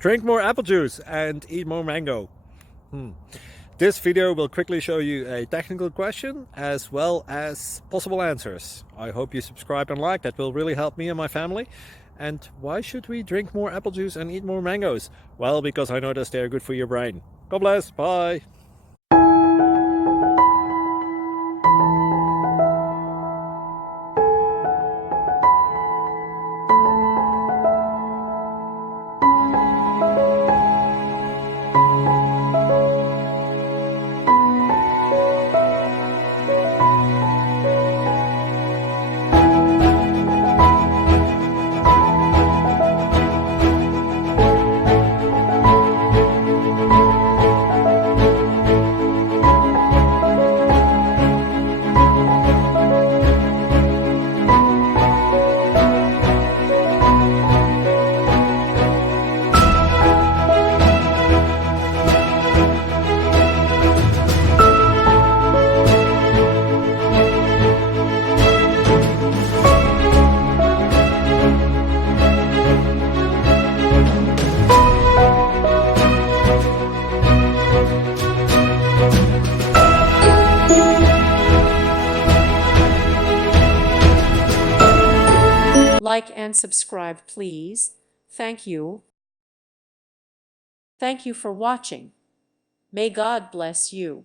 Drink more apple juice and eat more mango. This video will quickly show you a technical question as well as possible answers. I hope you subscribe and like, that will really help me and my family. And why should we drink more apple juice and eat more mangoes? Well, because I noticed they're good for your brain. God bless, bye! Like and subscribe, please. Thank you. Thank you for watching. May God bless you.